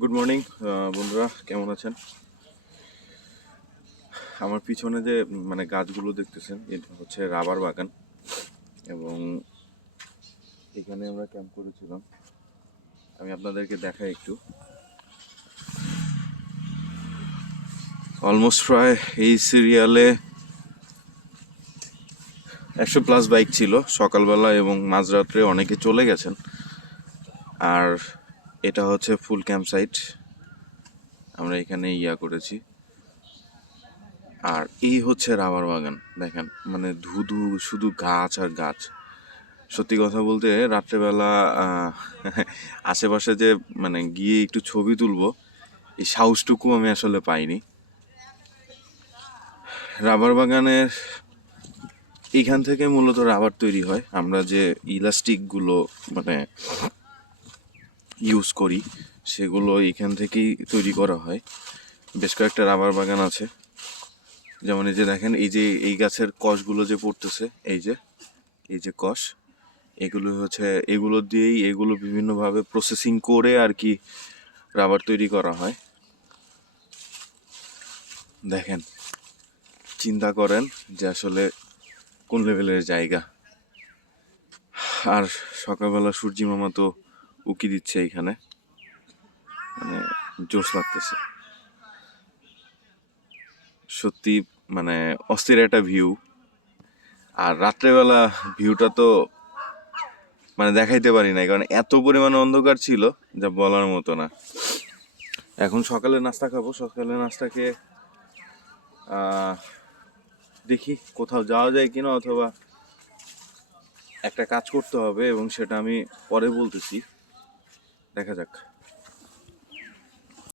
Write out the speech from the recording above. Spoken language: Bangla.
গুড মর্নিং বন্ধুরা, কেমন আছেন? আমার পিছনে যে গাছগুলো দেখতেছেন, এটা হচ্ছে রাবার বাগান। এবং এখানে আমরা ক্যাম্প করেছিলাম। আমি আপনাদেরকে দেখাই একটু। অলমোস্ট প্রায় এই সিরিয়ালে 100+ বাইক ছিল সকালবেলা, এবং মাঝরাত্রে অনেকে চলে গেছেন। আর এটা হচ্ছে ফুল ক্যাম্প সাইট, আমরা এখানে করেছি। আর এই হচ্ছে রাবার বাগান, দেখেন ধুধু শুধু গাছ আর গাছ। সত্যি কথা বলতে রাত্রেবেলা আশেপাশে যে গিয়ে একটু ছবি তুলবো, এই সাহসটুকু আমি আসলে পাইনি। রাবার বাগানের এইখান থেকে মূলত রাবার তৈরি হয়। আমরা যে ইলাস্টিকগুলো ইউজ করি, সেগুলো এখান থেকেই তৈরি করা হয়। বেশ কয়েকটা রাবার বাগান আছে, যেমন এই যে দেখেন, এই গাছের কষগুলো যে পড়তেছে, এই যে কষ, এগুলো দিয়েই এগুলো বিভিন্নভাবে প্রসেসিং করে আর কি রাবার তৈরি করা হয়। দেখেন, চিন্তা করেন যে আসলে কোন লেভেলের জায়গা। আর সকালবেলা সূর্যি মামা তো উকি দিচ্ছে এখানে, জোশ লাগতেছে সত্যি, অস্থির একটা ভিউ। আর রাত্রেবেলা ভিউটা তো দেখাইতে পারি না, কারণ এত পরিমাণে অন্ধকার ছিল যা বলার মতো না। এখন সকালে নাস্তা খাবো। সকালে নাস্তাকে দেখি কোথাও যাওয়া যায় কিনা, অথবা একটা কাজ করতে হবে, এবং সেটা আমি পরে বলতেছি, দেখা যাক।